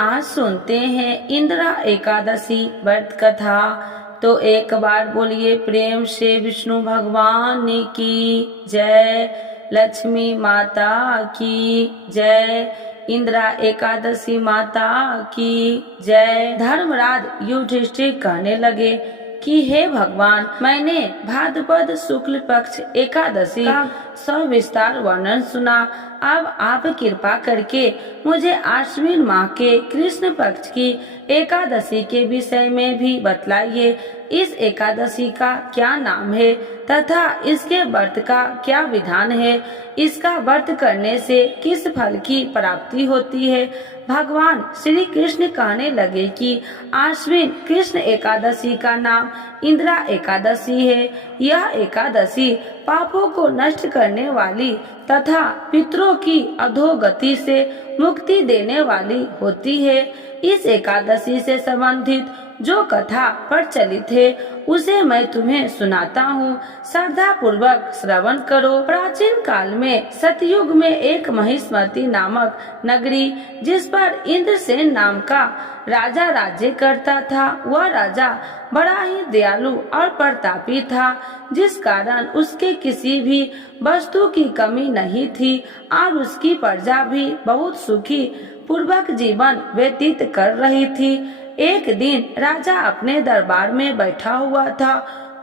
आज सुनते हैं इंदिरा एकादशी व्रत कथा। तो एक बार बोलिए प्रेम से विष्णु भगवान की जय, लक्ष्मी माता की जय, इंदिरा एकादशी माता की जय। धर्मराज युधिष्ठिर कहने लगे कि हे भगवान, मैंने भाद्रपद शुक्ल पक्ष एकादशी का सविस्तार वर्णन सुना। अब आप कृपा करके मुझे आश्विन माह के कृष्ण पक्ष की एकादशी के विषय में भी बतलाइए। इस एकादशी का क्या नाम है तथा इसके व्रत का क्या विधान है? इसका व्रत करने से किस फल की प्राप्ति होती है? भगवान श्री कृष्ण कहने लगे कि आश्विन कृष्ण एकादशी का नाम इंदिरा एकादशी है। यह एकादशी पापों को नष्ट करने वाली तथा पितरों की अधोगति से मुक्ति देने वाली होती है। इस एकादशी से संबंधित जो कथा प्रचलित है उसे मैं तुम्हें सुनाता हूँ, श्रद्धा पूर्वक श्रवण करो। प्राचीन काल में सतयुग में एक महिष्मती नामक नगरी, जिस पर इंद्रसेन नाम का राजा राज्य करता था, वह राजा बड़ा ही दयालु और प्रतापी था, जिस कारण उसके किसी भी वस्तु की कमी नहीं थी और उसकी प्रजा भी बहुत सुखी पूर्वक जीवन व्यतीत कर रही थी। एक दिन राजा अपने दरबार में बैठा हुआ था,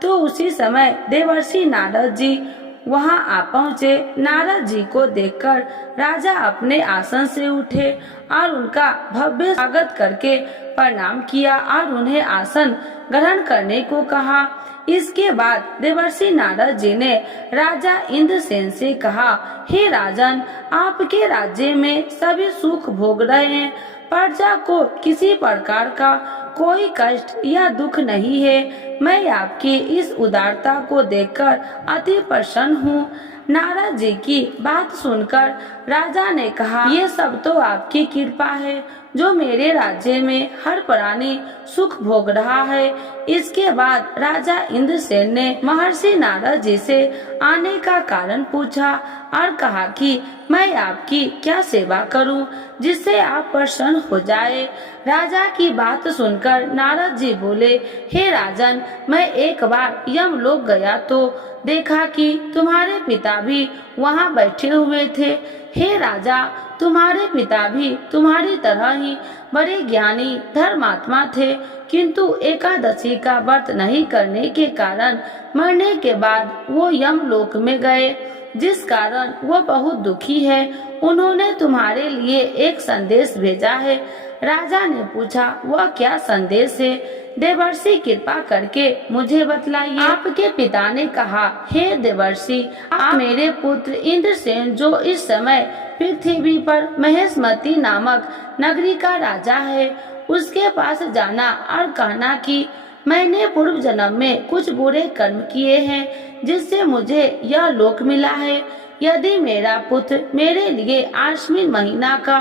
तो उसी समय देवर्षि नारद जी वहां आ पहुँचे। नारद जी को देखकर राजा अपने आसन से उठे और उनका भव्य स्वागत करके प्रणाम किया और उन्हें आसन ग्रहण करने को कहा। इसके बाद देवर्षि नारद जी ने राजा इंद्रसेन से कहा, हे राजन, आपके राज्य में सभी सुख भोग रहे हैं, प्रजा को किसी प्रकार का कोई कष्ट या दुख नहीं है। मैं आपकी इस उदारता को देखकर अति प्रसन्न हूँ। नारद जी की बात सुनकर राजा ने कहा, ये सब तो आपकी कृपा है जो मेरे राज्य में हर प्राणी सुख भोग रहा है। इसके बाद राजा इंद्रसेन ने महर्षि नारद जी से आने का कारण पूछा और कहा कि मैं आपकी क्या सेवा करूं जिससे आप प्रसन्न हो जाए। राजा की बात सुनकर नारद जी बोले, हे राजन, मैं एक बार यमलोक गया तो देखा कि तुम्हारे पिता भी वहां बैठे हुए थे। हे राजा, तुम्हारे पिता भी तुम्हारी तरह ही बड़े ज्ञानी धर्मात्मा थे, किंतु एकादशी का व्रत नहीं करने के कारण मरने के बाद वो यमलोक में गए, जिस कारण वो बहुत दुखी है। उन्होंने तुम्हारे लिए एक संदेश भेजा है। राजा ने पूछा, वह क्या संदेश है? देवर्षि, कृपा करके मुझे बतलाइए। आपके पिता ने कहा, हे देवर्षि, आप मेरे पुत्र इंद्रसेन, जो इस समय पृथ्वी पर महेशमती नामक नगरी का राजा है, उसके पास जाना और कहना कि मैंने पूर्व जन्म में कुछ बुरे कर्म किए हैं जिससे मुझे यह लोक मिला है। यदि मेरा पुत्र मेरे लिए आश्विन महीना का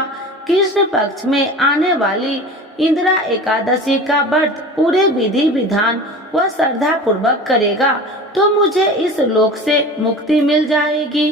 कृष्ण पक्ष में आने वाली इंदिरा एकादशी का व्रत पूरे विधि विधान व श्रद्धा पूर्वक करेगा तो मुझे इस लोक से मुक्ति मिल जाएगी,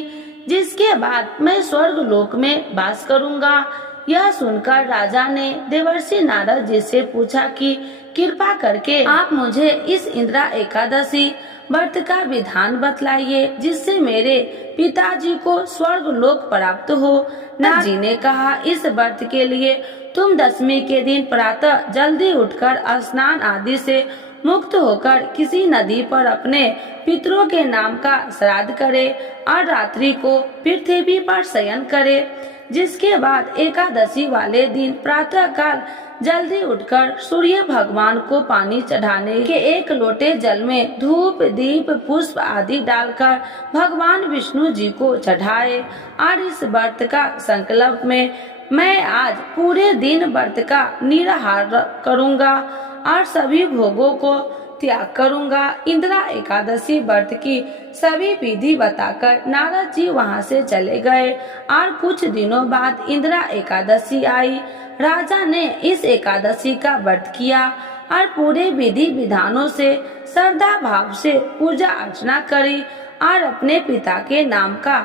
जिसके बाद मैं स्वर्ग लोक में वास करूंगा। यह सुनकर राजा ने देवर्षि नारद जी से पूछा कि कृपा करके आप मुझे इस इंदिरा एकादशी व्रत का विधान बतलाइए, जिससे मेरे पिताजी को स्वर्ग लोक प्राप्त हो। नारद जी ने कहा, इस व्रत के लिए तुम दशमी के दिन प्रातः जल्दी उठकर स्नान आदि से मुक्त होकर किसी नदी पर अपने पितरों के नाम का श्राद्ध करे और रात्रि को पृथ्वी पर शयन करे। जिसके बाद एकादशी वाले दिन प्रातः काल जल्दी उठकर सूर्य भगवान को पानी चढ़ाने के एक लोटे जल में धूप दीप पुष्प आदि डालकर भगवान विष्णु जी को चढ़ाए। और इस व्रत का संकल्प में मैं आज पूरे दिन व्रत का निराहार करूंगा और सभी भोगों को त्याग करूंगा। इंदिरा एकादशी व्रत की सभी विधि बताकर नारद जी वहां से चले गए और कुछ दिनों बाद इंदिरा एकादशी आई। राजा ने इस एकादशी का व्रत किया और पूरे विधि विधानों से श्रद्धा भाव से पूजा अर्चना करी और अपने पिता के नाम का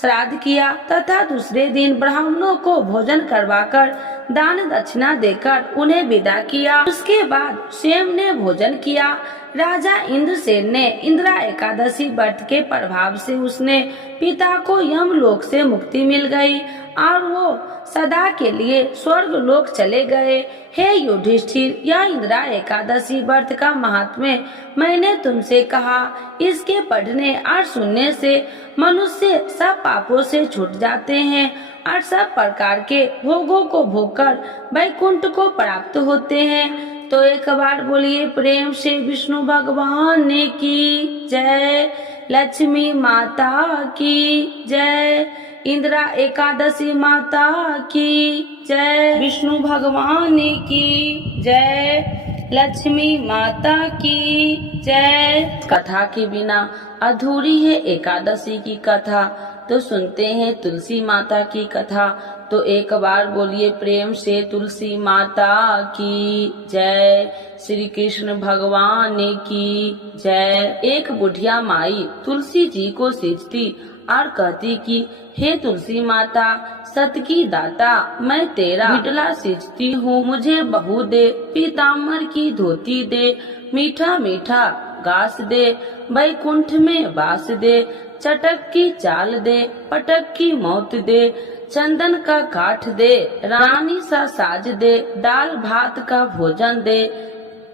श्राद्ध किया तथा दूसरे दिन ब्राह्मणों को भोजन करवाकर दान दक्षिणा देकर उन्हें विदा किया। उसके बाद स्वयं ने भोजन किया। राजा इंद्रसेन ने इंदिरा एकादशी व्रत के प्रभाव से उसने पिता को यमलोक से मुक्ति मिल गई और वो सदा के लिए स्वर्ग लोक चले गए। हे युधिष्ठिर, यह इंदिरा एकादशी व्रत का महात्म्य मैंने तुमसे कहा। इसके पढ़ने और सुनने से मनुष्य सब पापों से छूट जाते हैं और सब प्रकार के भोगों को भोगकर वैकुंठ को प्राप्त होते हैं। तो एक बार बोलिए प्रेम से विष्णु भगवान की जय, लक्ष्मी माता की जय, इंदिरा एकादशी माता की जय, विष्णु भगवान की जय, लक्ष्मी माता की जय। कथा के बिना अधूरी है एकादशी की कथा। तो सुनते हैं तुलसी माता की कथा। तो एक बार बोलिए प्रेम से तुलसी माता की जय, श्री कृष्ण भगवान की जय। एक बुढ़िया माई तुलसी जी को सींचती और कहती कि हे तुलसी माता, सत की दाता, मैं तेरा बिटला सींचती हूँ, मुझे बहू दे, पीताम्बर की धोती दे, मीठा मीठा घास दे, वैकुंठ में वास दे, चटक की चाल दे, पटक की मौत दे, चंदन का काठ दे, रानी सा साज दे, दाल भात का भोजन दे,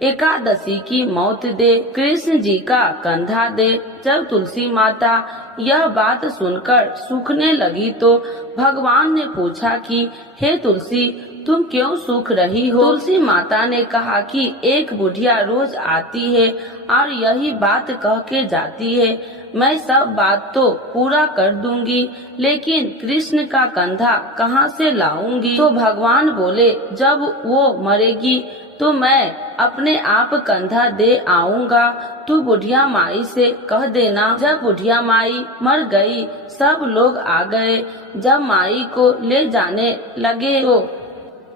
एकादशी की मौत दे, कृष्ण जी का कंधा दे। जब तुलसी माता यह बात सुनकर सूखने लगी तो भगवान ने पूछा कि हे तुलसी, तुम क्यों सूख रही हो? तुलसी माता ने कहा कि एक बुढ़िया रोज आती है और यही बात कह के जाती है, मैं सब बात तो पूरा कर दूंगी, लेकिन कृष्ण का कंधा कहाँ से लाऊंगी? तो भगवान बोले, जब वो मरेगी तो मैं अपने आप कंधा दे आऊंगा, तू बुढ़िया माई से कह देना। जब बुढ़िया माई मर गई, सब लोग आ गए। जब माई को ले जाने लगे तो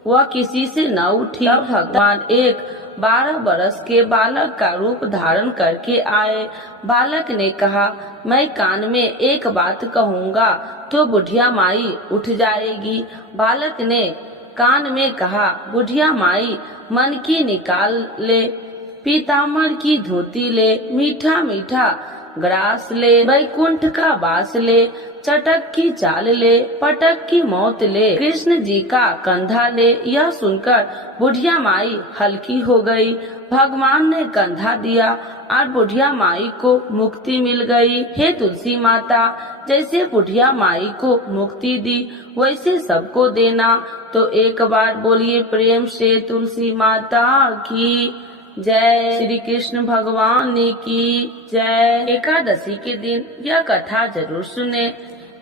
वह किसी से न उठी। तब भगवान एक 12 बरस के बालक का रूप धारण करके आए। बालक ने कहा, मैं कान में एक बात कहूँगा तो बुढ़िया माई उठ जाएगी। बालक ने कान में कहा, बुढ़िया माई मन की निकाल ले, पीताम्बर की धोती ले, मीठा मीठा ग्रास ले, वैकुंठ का वास ले, चटक की चाल ले, पटक की मौत ले, कृष्ण जी का कंधा ले। यह सुनकर बुढ़िया माई हल्की हो गई। भगवान ने कंधा दिया और बुढ़िया माई को मुक्ति मिल गई। हे तुलसी माता, जैसे बुढ़िया माई को मुक्ति दी वैसे सबको देना। तो एक बार बोलिए प्रेम से तुलसी माता की जय, श्री कृष्ण भगवान की जय। एकादशी के दिन यह कथा जरूर सुने।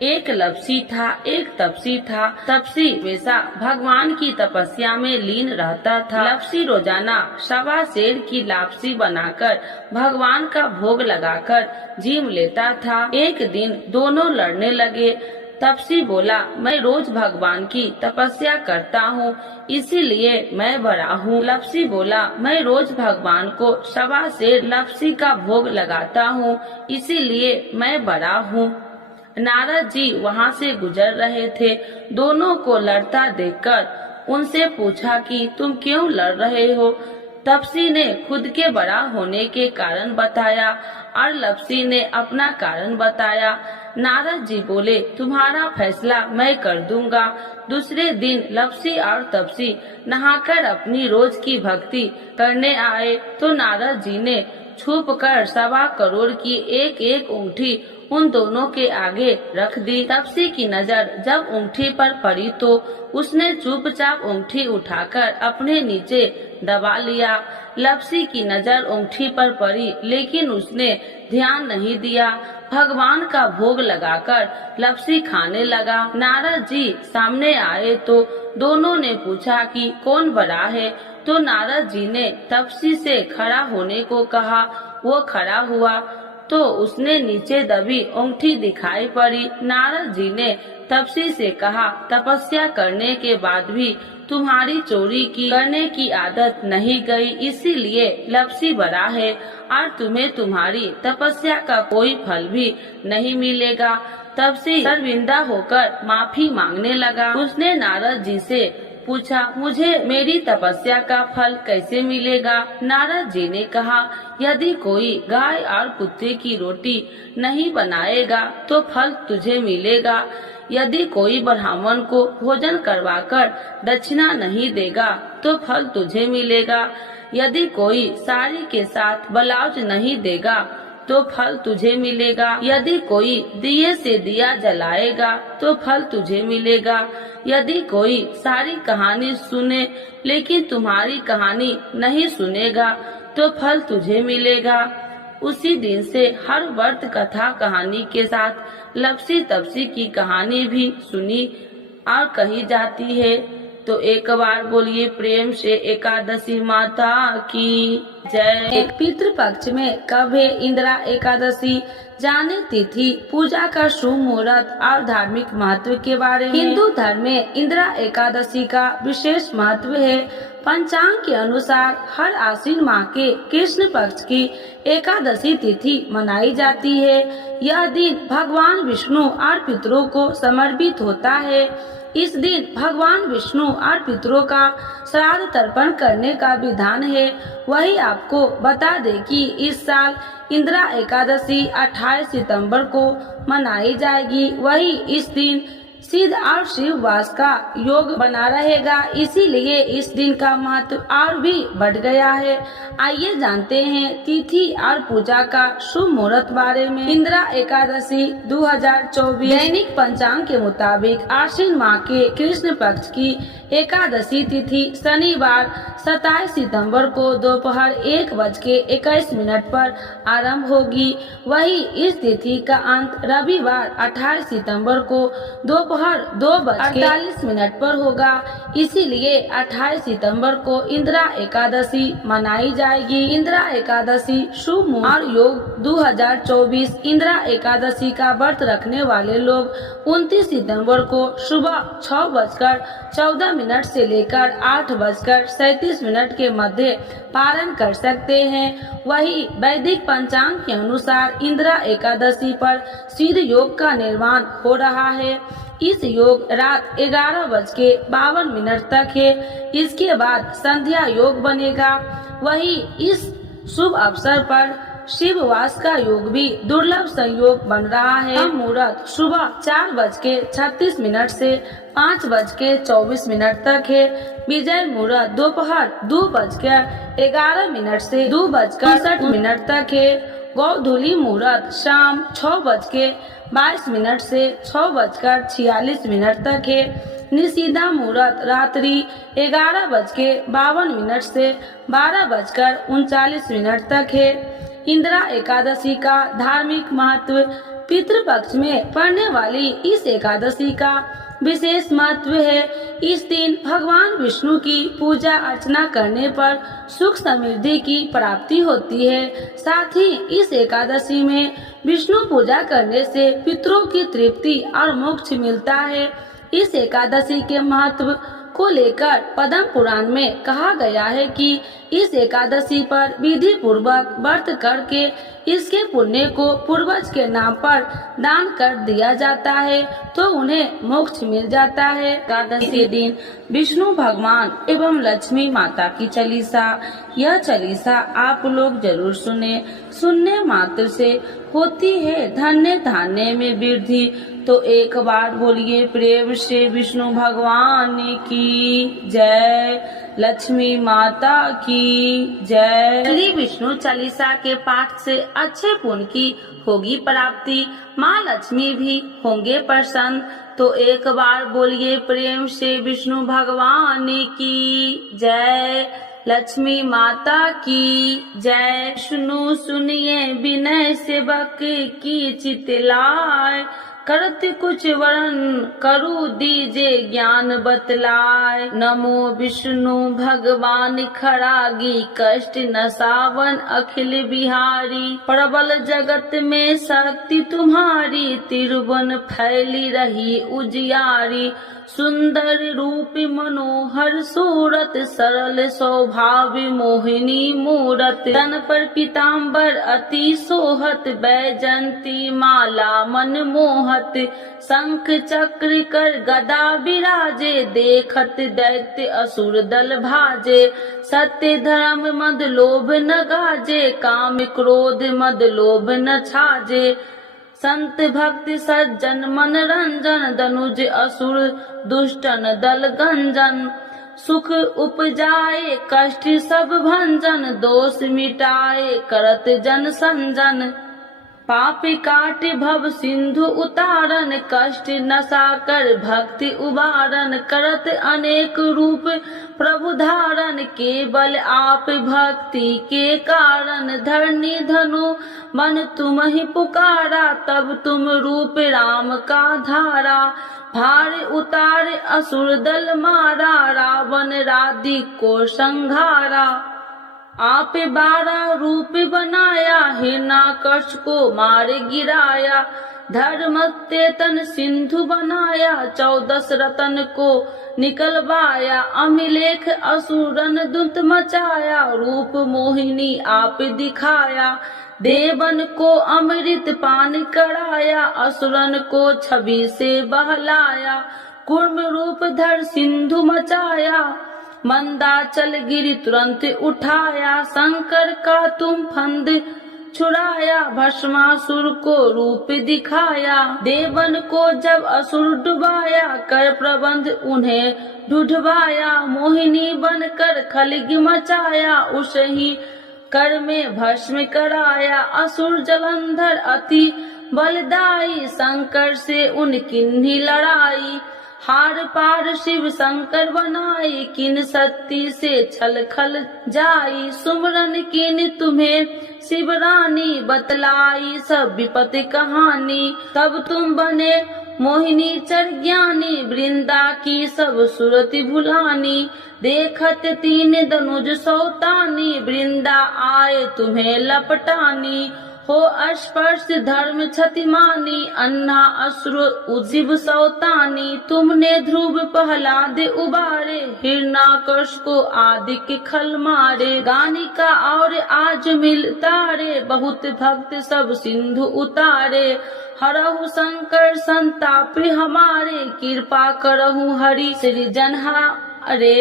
एक लपसी था, एक तपसी था। तपसी हमेशा भगवान की तपस्या में लीन रहता था। लपसी रोजाना 1.25 सेर की लापसी बनाकर भगवान का भोग लगाकर जीम लेता था। एक दिन दोनों लड़ने लगे। तपसी बोला, मैं रोज भगवान की तपस्या करता हूँ, इसीलिए मैं बड़ा हूँ। लपसी बोला, मैं रोज भगवान को 1.25 सेर लपसी का भोग लगाता हूँ, इसीलिए मैं बड़ा हूँ। नारद जी वहाँ से गुजर रहे थे। दोनों को लड़ता देखकर उनसे पूछा कि तुम क्यों लड़ रहे हो? तपसी ने खुद के बड़ा होने के कारण बताया और लपसी ने अपना कारण बताया। नारद जी बोले, तुम्हारा फैसला मैं कर दूंगा। दूसरे दिन लपसी और तपसी नहाकर अपनी रोज की भक्ति करने आए तो नारद जी ने छुप कर 1.25 करोड़ की एक एक अंगूठी उन दोनों के आगे रख दी। तपसी की नजर जब अंगूठी पर पड़ी तो उसने चुपचाप अंगूठी उठाकर अपने नीचे दबा लिया। लपसी की नजर अंगूठी पर पड़ी लेकिन उसने ध्यान नहीं दिया। भगवान का भोग लगाकर लपसी खाने लगा। नारद जी सामने आए तो दोनों ने पूछा कि कौन बड़ा है, तो नारद जी ने तपसी से खड़ा होने को कहा। वो खड़ा हुआ तो उसने नीचे दबी अंगूठी दिखाई पड़ी। नारद जी ने तपसी से कहा, तपस्या करने के बाद भी तुम्हारी चोरी करने की आदत नहीं गई, इसीलिए लपसी बड़ा है और तुम्हें तुम्हारी तपस्या का कोई फल भी नहीं मिलेगा। तपसी शर्मिंदा होकर माफी मांगने लगा। उसने नारद जी से पूछा, मुझे मेरी तपस्या का फल कैसे मिलेगा? नारद जी ने कहा, यदि कोई गाय और कुत्ते की रोटी नहीं बनाएगा तो फल तुझे मिलेगा। यदि कोई ब्राह्मण को भोजन करवाकर दक्षिणा नहीं देगा तो फल तुझे मिलेगा। यदि कोई साड़ी के साथ ब्लाउज नहीं देगा तो फल तुझे मिलेगा। यदि कोई दिए से दिया जलाएगा तो फल तुझे मिलेगा। यदि कोई सारी कहानी सुने लेकिन तुम्हारी कहानी नहीं सुनेगा तो फल तुझे मिलेगा। उसी दिन से हर व्रत कथा कहानी के साथ लपसी तपसी की कहानी भी सुनी और कही जाती है। तो एक बार बोलिए प्रेम से एकादशी माता की जय। पितृपक्ष में कब है इंदिरा एकादशी? जाने तिथि, पूजा का शुभ मुहूर्त और धार्मिक महत्व के बारे में। हिंदू धर्म में इंदिरा एकादशी का विशेष महत्व है। पंचांग के अनुसार हर आश्विन माह के कृष्ण पक्ष की एकादशी तिथि मनाई जाती है। यह दिन भगवान विष्णु और पितरों को समर्पित होता है। इस दिन भगवान विष्णु और पितरों का श्राद्ध तर्पण करने का विधान है। वही आपको बता दे कि इस साल इंदिरा एकादशी 28 सितंबर को मनाई जाएगी। वही इस दिन सिद्ध और शिव वास का योग बना रहेगा, इसीलिए इस दिन का महत्व और भी बढ़ गया है। आइए जानते हैं तिथि और पूजा का शुभ मुहूर्त बारे में। इंदिरा एकादशी 2024 दैनिक पंचांग के मुताबिक आश्विन माह के कृष्ण पक्ष की एकादशी तिथि शनिवार 27 सितंबर को दोपहर 1:21 पर आरंभ होगी। वही इस तिथि का अंत रविवार 28 सितंबर को दोपहर 2:48 पर होगा। इसीलिए 28 सितंबर को इंदिरा एकादशी मनाई जाएगी। इंदिरा एकादशी शुभ मुहूर्त और योग 2024 इंदिरा एकादशी का व्रत रखने वाले लोग 29 सितंबर को सुबह 6:14 से लेकर 8:37 के मध्य पारण कर सकते हैं। वही वैदिक पंचांग के अनुसार इंदिरा एकादशी पर सिद्ध योग का निर्माण हो रहा है। इस योग रात 11:52 तक है। इसके बाद संध्या योग बनेगा। वही इस शुभ अवसर पर शिव वास का योग भी दुर्लभ संयोग बन रहा है। मुहूर्त सुबह 4:36 से 5:24 तक है। विजय मुहूर्त दोपहर 2:11 से 2:62 तक है। गोधूली मुहूर्त शाम 6:22 से 6:46 तक है। निषिद्धा मुहूर्त रात्रि 11:52 से 12:39 तक है। इंदिरा एकादशी का धार्मिक महत्व। पितृपक्ष में पड़ने वाली इस एकादशी का विशेष महत्व है। इस दिन भगवान विष्णु की पूजा अर्चना करने पर सुख समृद्धि की प्राप्ति होती है। साथ ही इस एकादशी में विष्णु पूजा करने से पितरों की तृप्ति और मोक्ष मिलता है। इस एकादशी के महत्व को लेकर पद्म पुराण में कहा गया है कि इस एकादशी पर विधि पूर्वक व्रत करके इसके पुण्य को पूर्वज के नाम पर दान कर दिया जाता है तो उन्हें मोक्ष मिल जाता है। एकादशी दिन विष्णु भगवान एवं लक्ष्मी माता की चालीसा। यह चालीसा आप लोग जरूर सुनने मात्र से होती है धन्य धान्य में वृद्धि। तो एक बार बोलिए प्रेम से विष्णु भगवान की जय, लक्ष्मी माता की जय। श्री विष्णु चालीसा के पाठ से अच्छे पुण्य की होगी प्राप्ति, माँ लक्ष्मी भी होंगे प्रसन्न। तो एक बार बोलिए प्रेम से विष्णु भगवान की जय, लक्ष्मी माता की जय। सुनिए विनय सेवक की चितलाय, करत कुछ वरण करु दीजे ज्ञान बतलाय। नमो विष्णु भगवान खरागी, कष्ट नसावन अखिल बिहारी। प्रबल जगत में शक्ति तुम्हारी, तिरुवन फैली रही उजियारी। सुंदर रूप मनोहर सूरत, सरल स्वभाव मोहिनी मूरत, तन पर पीताम्बर अति सोहत, बैजंती माला मन मोहत, शंख चक्र कर गदा विराजे, देखत दैत्य असुर दल भाजे, सत्य धर्म मद लोभ न गाजे, काम क्रोध मद लोभ न छाजे, संत भक्त सज्जन मन रंजन, दनुज असुर दुष्टन दल गंजन, सुख उपजाए कष्ट सब भंजन, दोष मिटाए करत जन संजन, पाप काट भव सिंधु उतारन, कष्ट नशा कर भक्ति उबारन, करत अनेक रूप प्रभु धारण, केवल आप भक्ति के कारण, धरनी धनु मन तुम ही पुकारा, तब तुम रूप राम का धारा, भार उतार असुर दल मारा, रावण राधि को संघारा, आप 12 रूप बनाया, हिरण्याकश को मार गिराया, धर्म तेतन सिंधु बनाया, 14 रतन को निकलवाया, अमिलेख असुरन दुत मचाया, रूप मोहिनी आप दिखाया, देवन को अमृत पान कराया, असुरन को छवि से बहलाया, कूर्म रूप धर सिंधु मचाया, मंदाचल गिरी तुरंत उठाया, शंकर का तुम फंद छुड़ाया, भस्मासुर को रूप दिखाया, देवन को जब असुर डुबाया, कर प्रबंध उन्हें ढूढ़वाया, मोहिनी बनकर खलगी मचाया, उस ही कर में भस्म कराया, असुर जलंधर अति बलदाई, शंकर से उनकी लड़ाई, हार पार शिव शंकर बनाई, किन सत्ती से छल खल जाई, सुमरन किन तुम्हें शिव रानी, बतलाई सब विपत्ति कहानी, तब तुम बने मोहिनी चर ज्ञानी, वृंदा की सब सुरति भुलानी, देखत 3 धनुज सौतानी, वृंदा आए तुम्हें लपटानी, हो स्पर्श धर्म क्षतिमानी, अन्ना असुर उजिब सौतानी, तुमने ध्रुव प्रहलाद उबारे, हिरण्याकश को आदि के खल मारे, गानिका और आज मिल तारे, बहुत भक्त सब सिंधु उतारे, हरहु शंकर संताप हमारे, कृपा करहु हरि श्री जनहारे,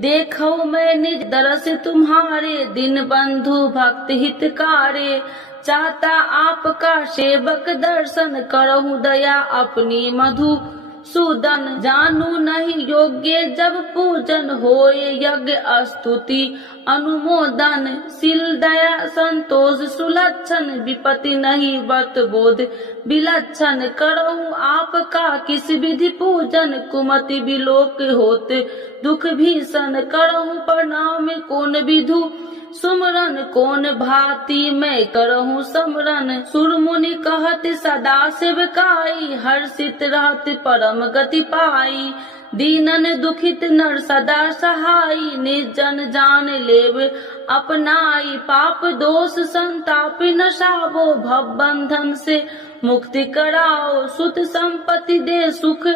देखो मैं निज दरस तुम्हारे, दिन बंधु भक्त हितकारे, चाहता आपका सेवक दर्शन, करहु दया अपनी मधु सूदन, जानू नहीं योग्य जब पूजन, होए यज्ञ स्तुति अनुमोदन, शील दया संतोष सुलक्षण, विपत्ति नहीं व्रत बोध विलक्षण, करहु आपका किस विधि पूजन, कुमति विलोक होते दुख भीषण, करहु प्रणाम कौन विधु सुमरन, कौन भांति मैं करहूँ समरन, सुर मुनि कहत सदा सेवकाई, हर्षित रहत परम गति पाई, दीनन दुखित नर सदा सहाई, निर्जन जान लेव अपनाई, पाप दोष संताप नसावो, भव बंधन से मुक्ति कराओ, सुत संपत्ति दे सुख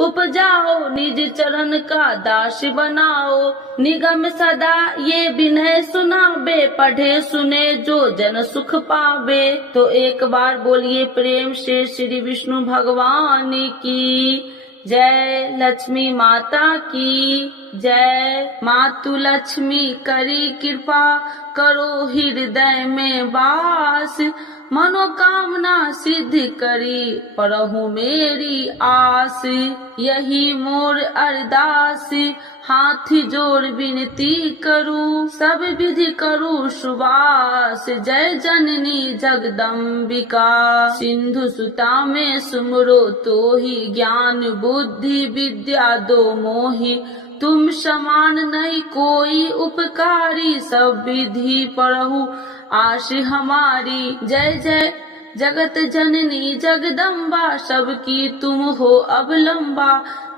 उपजाओ, निज चरण का दास बनाओ, निगम सदा ये विनय सुनाबे, पढ़े सुने जो जन सुख पावे। तो एक बार बोलिए प्रेम से श्री विष्णु भगवान की जय, लक्ष्मी माता की जय। मातु लक्ष्मी करी कृपा, करो हृदय में वास, मनोकामना सिद्ध करी परहु मेरी आस, यही मोर अरदास, हाथ जोड़ विनती करूं, सब विधि करूं सुवास, जय जननी जगदम्बिका, सिंधु सुता में सुमरो तो ही, ज्ञान बुद्धि विद्या दो मोहि, तुम समान नहीं कोई उपकारी, सब विधि पढ़ू आश हमारी, जय जय जगत जननी जगदम्बा, सबकी तुम हो अवलंबा,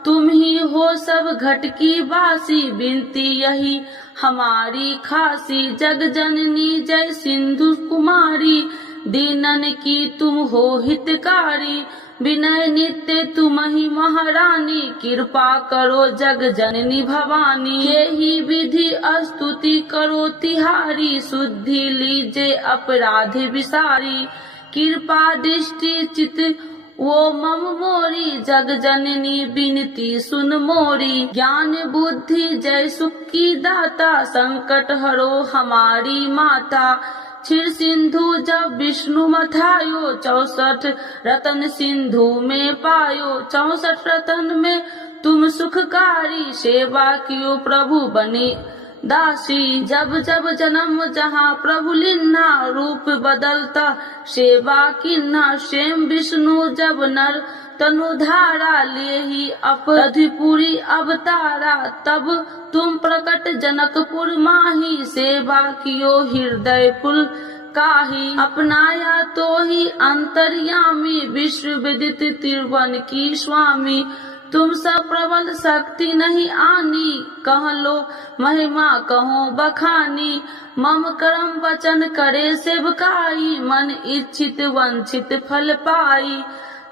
तुम ही हो सब घट की वासी, बिनती यही हमारी खासी, जग जननी जय सिंधु कुमारी, दीनन की तुम हो हितकारी, विनय नित्य तुमहि महारानी, कृपा करो जग जननी भवानी। यही विधि स्तुति करो तिहारी, शुद्धि लीजे अपराध विसारी। कृपा दृष्टि चित वो मम मोरी, जग जननी बिनती सुन मोरी। ज्ञान बुद्धि जय सुख की दाता, संकट हरो हमारी माता। क्षीर सिंधु जब विष्णु मथायो, 64 रतन सिंधु में पायो। 64 रतन में तुम सुखकारी, सेवा कियो प्रभु बने दासी। जब जब जन्म जहाँ प्रभु लिन्हा, रूप बदलता सेवा किन्हा। स्वयं विष्णु जब नर तनु धारा, ले ही अपराधिपुरी अवतारा। तब तुम प्रकट जनकपुर माही, सेवा कियो हृदय पुल काही। अपनाया तो ही अंतर्यामी, विश्व विदित त्रिभुवन की स्वामी। तुम सब प्रबल शक्ति नहीं आनी, कह लो महिमा कहो बखानी। मम कर्म वचन करे सेवकाई, मन इच्छित वंचित फल पाई।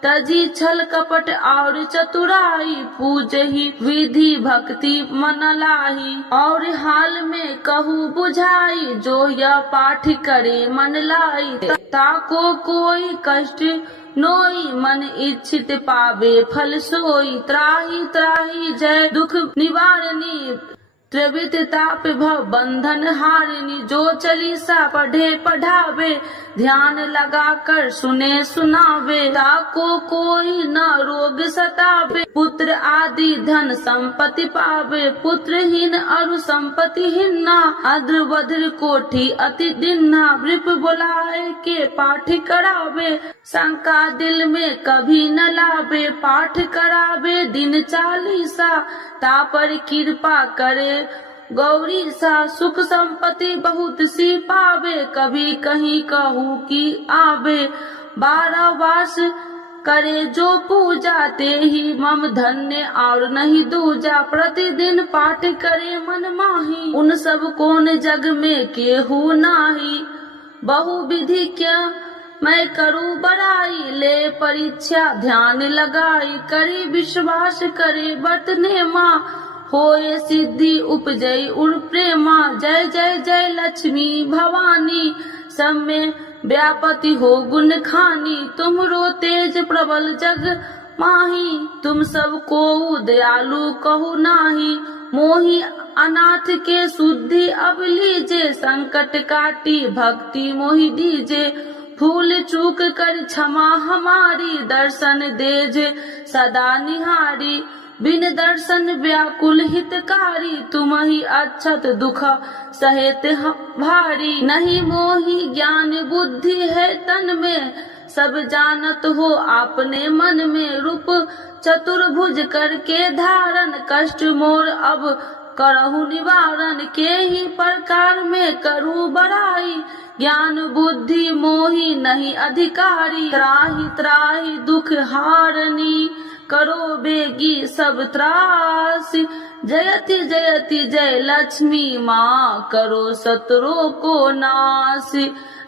तजी छल कपट और चतुराई, पूजहि विधि भक्ति मन लाही। और हाल में कहूँ बुझाई, जो यह पाठ करे मन लाई। ताको कोई कष्ट नोई, मन इच्छित पावे फल सोई। त्राहि त्राहि जय दुख निवारणी, त्रिविध ताप भव बंधन हारिणी। जो चालीसा पढ़े पढ़ावे, ध्यान लगा कर सुने सुनावे। ताको कोई न रोग सतावे, पुत्र आदि धन संपत्ति पावे। पुत्रहीन अरु संपत्तिहीना, अद्र बद्र कोठी अति दिन्ना। वृप बुलाए के पाठ करावे, शंका दिल में कभी न लावे। पाठ करावे दिन चालीसा, तापर कृपा करे गौरी सा। सुख संपत्ति बहुत सी पावे, कभी कहीं कहूँ की आवे। 12 वास करे जो पूजा, ते ही मम धन्य और नहीं दूजा। प्रतिदिन पाठ करे मन माही, उन सब कौन जग में केहू नाही। बहु विधि क्या मैं करूँ बड़ाई, ले परीक्षा ध्यान लगाई। करी विश्वास करे बरतने माँ, होए सिद्धि उपजय उर प्रेमा। जय जय जय लक्ष्मी भवानी, सब में व्यापति हो गुण खानी। तुमरो तेज प्रबल जग माही, तुम सब को दयालु कहू नाही। मोहि अनाथ के शुद्धि अब लीजे, संकट काटी भक्ति मोहि दीजे। भूल चूक कर क्षमा हमारी, दर्शन देजे सदा निहारी। बिन दर्शन व्याकुल हितकारी, तुम ही अक्षत दुख सहेत भारी। नहीं मोहि ज्ञान बुद्धि है तन में, सब जानत हो आपने मन में। रूप चतुर्भुज करके धारण, कष्ट मोर अब करहु निवारण। के ही प्रकार में करूँ बड़ाई, ज्ञान बुद्धि मोहि नहीं अधिकारी। त्राहि त्राहि दुख हारनी, करो बेगी सब त्रास। जयति जयति जय लक्ष्मी माँ, करो शत्रु को नाश।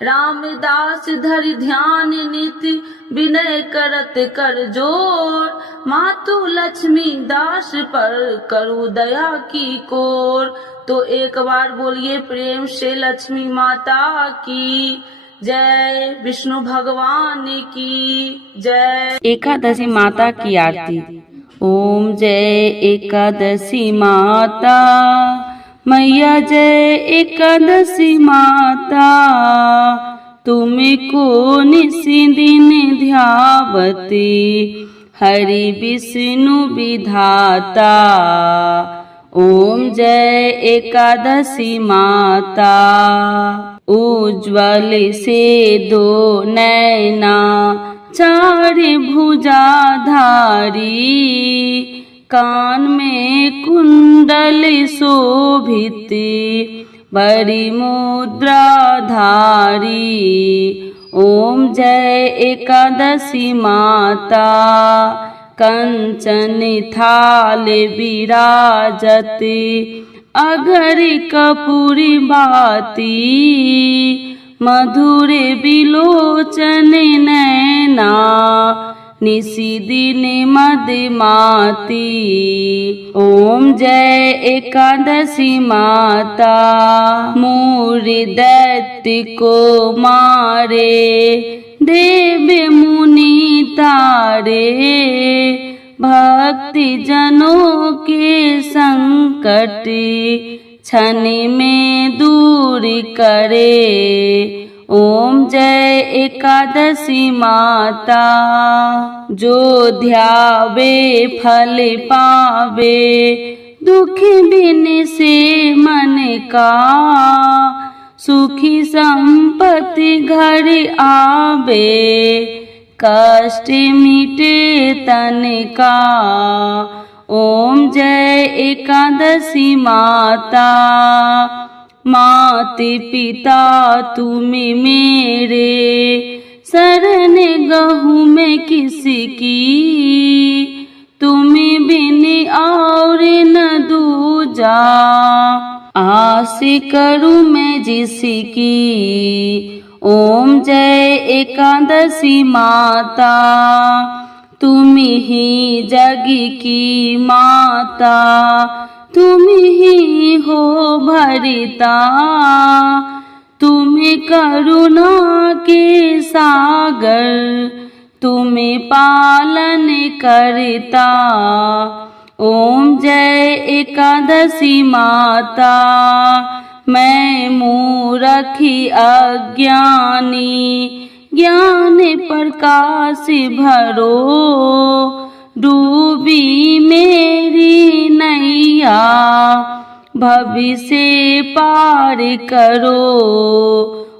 रामदास धरि ध्यान नित्य, विनय करत कर जोर। मातु लक्ष्मी दास पर करू दया की कोर। तो एक बार बोलिए प्रेम से लक्ष्मी माता की जय, विष्णु भगवान की जय। एकादशी माता की आरती। ओम जय एकादशी माता मैया, जय एकादशी माता। तुमको निशि दिन ध्यावती, हरि विष्णु विधाता। ओम जय एकादशी माता। उज्ज्वल से दो नैना, चार भुजाधारी। कान में कुंडल शोभित, बड़ी मुद्रा धारी। ओम जय एकादशी माता। कंचन थाल विराजत, अगर कपूरी बाती। मधुर बिलोचन नैना, निशिदिन मदमाती। ओम जय एकादशी माता, मूरी दैत्य को मारे, देव मुनि तारे, भक्ति जनों के संकट क्षण में दूर करे। ओम जय एकादशी माता, जो ध्यावे फल पावे, दुख बिन से मन का, सुखी संपत्ति घर आवे, कष्ट मिटे तन का। ओम जय एकादशी माता, माते पिता तुम मेरे, शरण गहूँ मैं किसकी, तुम बिन और न दूजा, आस करूँ मैं जिसकी। ओम जय एकादशी माता, तुम ही जग की माता, तुम ही हो भरिता, तुम करुणा के सागर, तुम पालन करता। ओम जय एकादशी माता, मैं मूरखी अज्ञानी, ज्ञान प्रकाश भरो, डूबी मेरी नैया, भविष्य पार करो।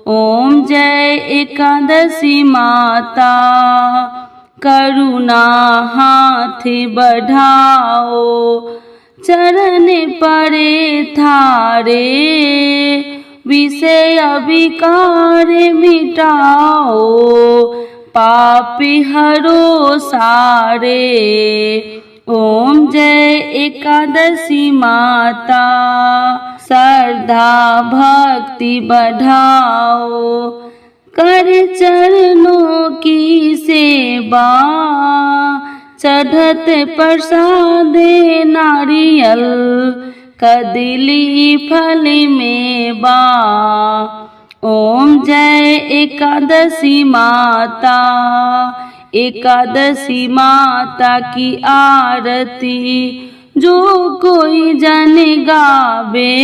ओम जय एकादशी माता, करुणा हाथ बढ़ाओ, चरण परे थारे, विषय अविकार मिटाओ, पापी हरो सारे। ओम जय एकादशी माता, श्रद्धा भक्ति बढ़ाओ, कर चरणों की सेवा, चढ़त प्रसाद नारियल, कदली फल मेवा। ओम जय एकादशी माता, एकादशी माता की आरती जो कोई जन गावे,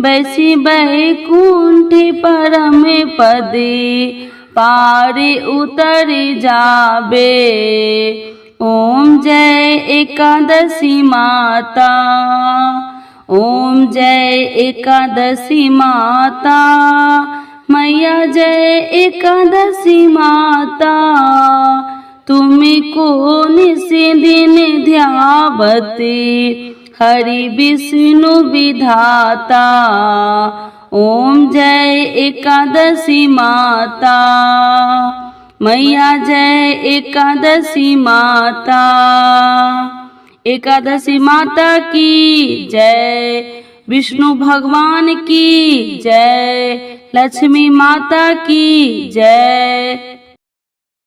बैसी बैकुंठ परम पद पार उतर जावे। ओम जय एकादशी माता, ओम जय एकादशी माता, मैया जय एकादशी माता, तुमको निस दिन ध्यावते हरि विष्णु विधाता। ओम जय एकादशी माता, मैया जय एकादशी माता। एकादशी माता की जय, विष्णु भगवान की जय, लक्ष्मी माता की जय।